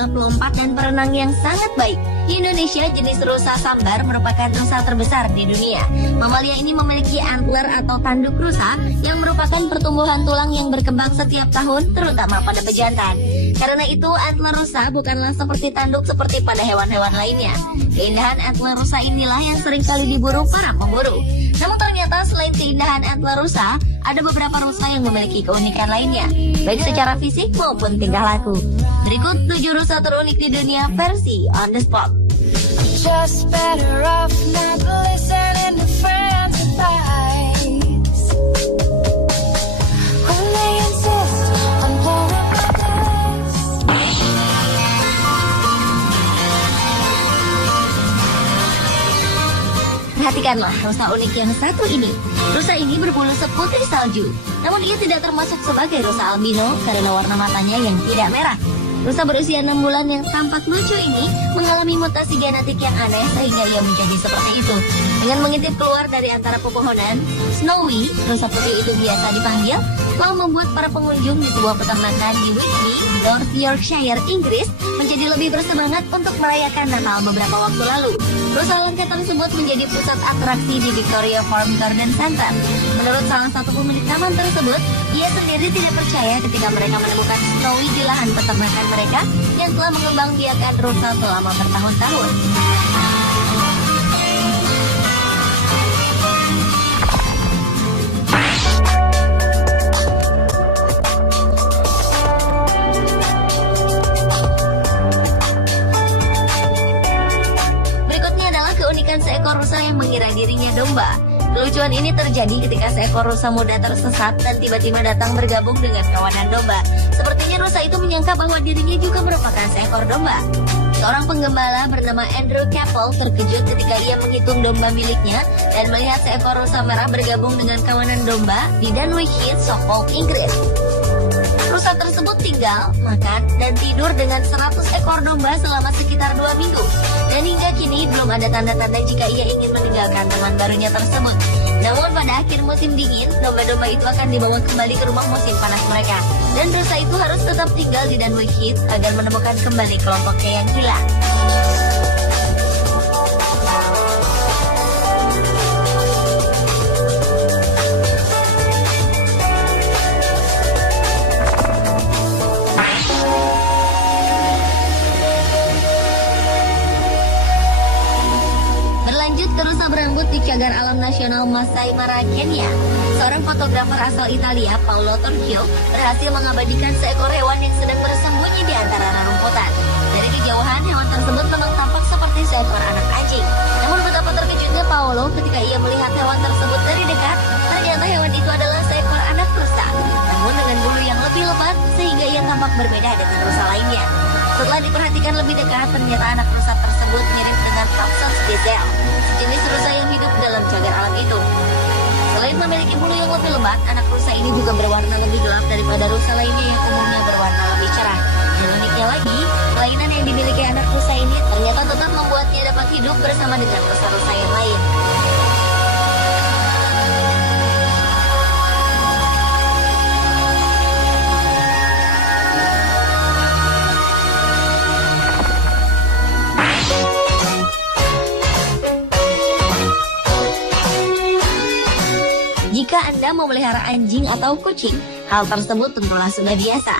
adalah pelompat dan perenang yang sangat baik. Di Indonesia, jenis rusa sambar merupakan rusa terbesar di dunia. Mamalia ini memiliki antler atau tanduk rusa yang merupakan pertumbuhan tulang yang berkembang setiap tahun, terutama pada pejantan. Karena itu, antler rusa bukanlah seperti tanduk seperti pada hewan-hewan lainnya. Keindahan antler rusa inilah yang seringkali diburu para pemburu. Namun ternyata selain keindahan antler rusa, ada beberapa rusa yang memiliki keunikan lainnya, baik secara fisik maupun tingkah laku. Berikut 7 rusa terunik di dunia versi On The Spot. Just better off not listening to friends' advice when they insist on blowing my days. Perhatikanlah rusa unik yang satu ini. Rusa ini berbulu seputih salju. Namun ia tidak termasuk sebagai rusa albino karena warna matanya yang tidak merah. Rusa berusia 6 bulan yang tampak lucu ini mengalami mutasi genetik yang aneh sehingga ia menjadi seperti itu. Dengan mengintip keluar dari antara pepohonan, Snowy, rusa putih itu biasa dipanggil, telah membuat para pengunjung di sebuah peternakan di Whitby, North Yorkshire, Inggris menjadi lebih bersemangat untuk merayakan Natal beberapa waktu lalu. Rusa langka tersebut menjadi pusat atraksi di Victoria Farm Garden Center. Menurut salah satu pemilik taman tersebut, ia sendiri tidak percaya ketika mereka menemukan Snowy di lahan peternakan mereka yang telah mengembangbiakan rusa selama bertahun-tahun. Berikutnya adalah keunikan seekor rusa yang mengira dirinya domba. Kelucuan ini terjadi ketika seekor rusa muda tersesat dan tiba-tiba datang bergabung dengan kawanan domba. Sepertinya rusa itu menyangka bahwa dirinya juga merupakan seekor domba. Seorang penggembala bernama Andrew Capel terkejut ketika ia menghitung domba miliknya dan melihat seekor rusa merah bergabung dengan kawanan domba di Dunwich Heath, Suffolk, Inggris. Rusa tersebut tinggal, makan, dan tidur dengan 100 ekor domba selama sekitar 2 minggu. Dan hingga kini belum ada tanda-tanda jika ia ingin meninggalkan teman barunya tersebut. Namun pada akhir musim dingin, domba-domba itu akan dibawa kembali ke rumah musim panas mereka. Dan rusa itu harus tetap tinggal di Dunwich Heath agar menemukan kembali kelompoknya yang hilang. Rusa berambut di Cagar Alam Nasional Masai Mara, Kenya. Seorang fotografer asal Italia, Paolo Torchio, berhasil mengabadikan seekor hewan yang sedang bersembunyi di antara rerumputan. Dari kejauhan, hewan tersebut memang tampak seperti seekor anak anjing. Namun betapa terkejutnya Paolo ketika ia melihat hewan tersebut dari dekat, ternyata hewan itu adalah seekor anak rusa. Namun dengan bulu yang lebih lebat, sehingga ia tampak berbeda dengan rusa lainnya. Setelah diperhatikan lebih dekat, ternyata anak rusa tersebut mirip dengan Thompson's gazelle, sejenis rusa yang hidup dalam cagar alam itu. Selain memiliki bulu yang lebih lebat, anak rusa ini juga berwarna lebih gelap daripada rusa lainnya yang umumnya berwarna lebih cerah. Dan uniknya lagi, kelainan yang dimiliki anak rusa ini ternyata tetap membuatnya dapat hidup bersama dengan rusa-rusa yang lain. Jika Anda memelihara anjing atau kucing, hal tersebut tentulah sudah biasa.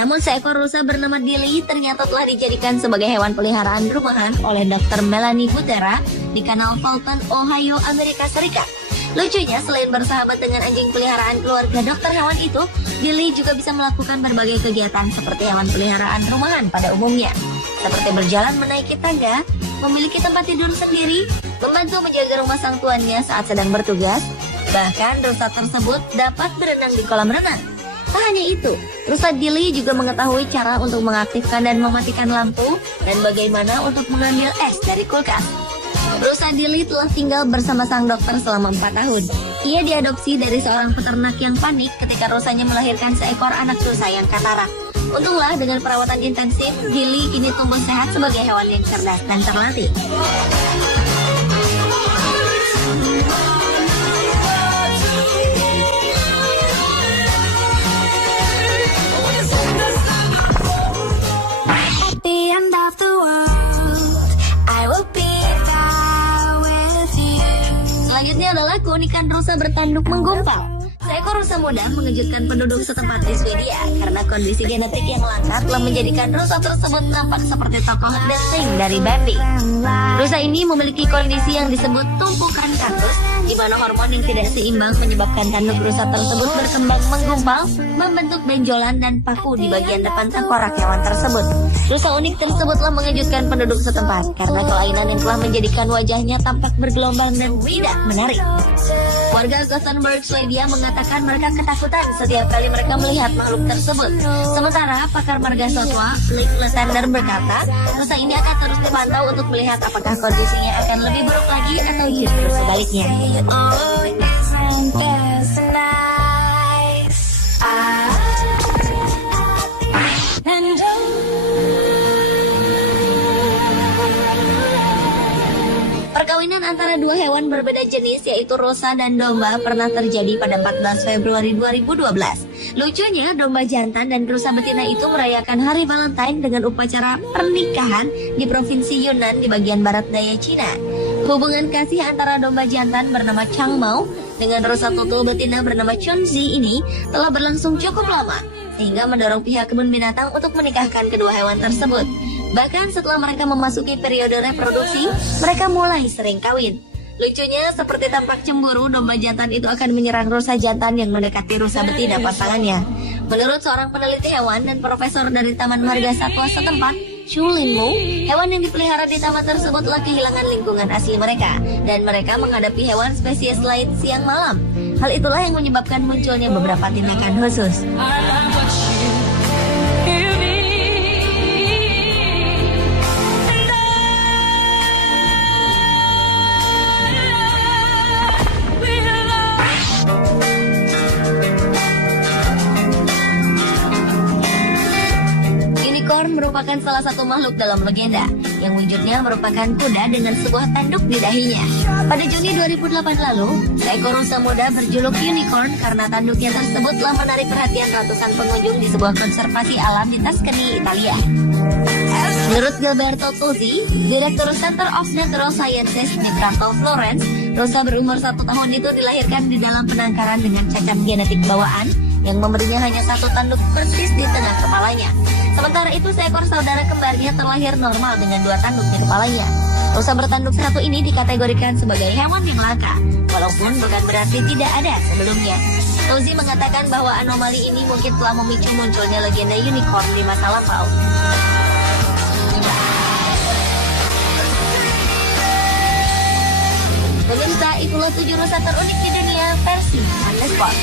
Namun seekor rusa bernama Dilly ternyata telah dijadikan sebagai hewan peliharaan rumahan oleh Dr. Melanie Butera di kanal Fulton, Ohio, Amerika Serikat. Lucunya, selain bersahabat dengan anjing peliharaan keluarga dokter hewan itu, Dilly juga bisa melakukan berbagai kegiatan seperti hewan peliharaan rumahan pada umumnya. Seperti berjalan menaiki tangga, memiliki tempat tidur sendiri, membantu menjaga rumah sang tuannya saat sedang bertugas. Bahkan rusa tersebut dapat berenang di kolam renang. Tak hanya itu, rusa Dilly juga mengetahui cara untuk mengaktifkan dan mematikan lampu dan bagaimana untuk mengambil es dari kulkas. Rusa Dilly telah tinggal bersama sang dokter selama 4 tahun. Ia diadopsi dari seorang peternak yang panik ketika rusanya melahirkan seekor anak rusa yang katarak. Untunglah dengan perawatan intensif, Dilly kini tumbuh sehat sebagai hewan yang cerdas dan terlatih. ini adalah keunikan rusa bertanduk menggumpal. Seekor rusa muda mengejutkan penduduk setempat di Swedia karena kondisi genetik yang langka telah menjadikan rusa tersebut nampak seperti tokoh The Thing dari Bambi. Rusa ini memiliki kondisi yang disebut tumpukan kaktus, di mana hormon yang tidak seimbang menyebabkan tanduk rusa tersebut berkembang menggumpal, membentuk benjolan dan paku di bagian depan tengkorak hewan tersebut. Rusa unik tersebut telah mengejutkan penduduk setempat karena kelainan yang telah menjadikan wajahnya tampak bergelombang dan tidak menarik. Warga Gothenburg, Swedia mengatakan mereka ketakutan setiap kali mereka melihat makhluk tersebut. Sementara pakar marga satwa, Blake Letander berkata, rusa ini akan terus dipantau untuk melihat apakah kondisinya akan lebih buruk lagi atau justru sebaliknya. Perkawinan antara dua hewan berbeda jenis yaitu rusa dan domba pernah terjadi pada 14 Februari 2012. Lucunya, domba jantan dan rusa betina itu merayakan hari Valentine dengan upacara pernikahan di provinsi Yunnan di bagian barat daya Cina. Hubungan kasih antara domba jantan bernama Changmao dengan rusa tutul betina bernama Chunzi ini telah berlangsung cukup lama, sehingga mendorong pihak kebun binatang untuk menikahkan kedua hewan tersebut. Bahkan setelah mereka memasuki periode reproduksi, mereka mulai sering kawin. Lucunya, seperti tampak cemburu, domba jantan itu akan menyerang rusa jantan yang mendekati rusa betina pasangannya. Menurut seorang peneliti hewan dan profesor dari Taman Marga Satwa setempat, Chu Lin Mu, hewan yang dipelihara di taman tersebut telah kehilangan lingkungan asli mereka, dan mereka menghadapi hewan spesies lain siang malam. Hal itulah yang menyebabkan munculnya beberapa tindakan khusus. Unicorn merupakan salah satu makhluk dalam legenda yang wujudnya merupakan kuda dengan sebuah tanduk di dahinya. Pada Juni 2008 lalu, seekor rusa muda berjuluk Unicorn karena tanduknya tersebut telah menarik perhatian ratusan pengunjung di sebuah konservasi alam di Tuscany, Italia. Menurut Gilberto Tuzzi, Direktur Center of Natural Sciences di Prato, Florence, rusa berumur 1 tahun itu dilahirkan di dalam penangkaran dengan cacat genetik bawaan yang memberinya hanya satu tanduk persis di tengah kepalanya. Sementara itu, seekor saudara kembarnya terlahir normal dengan 2 tanduk di kepalanya. Rusa bertanduk satu ini dikategorikan sebagai hewan yang langka, walaupun bukan berarti tidak ada sebelumnya. Tozzi mengatakan bahwa anomali ini mungkin telah memicu munculnya legenda unicorn di masa lampau. Pemirsa, itulah 7 rusa terunik di dunia versi On The Spot.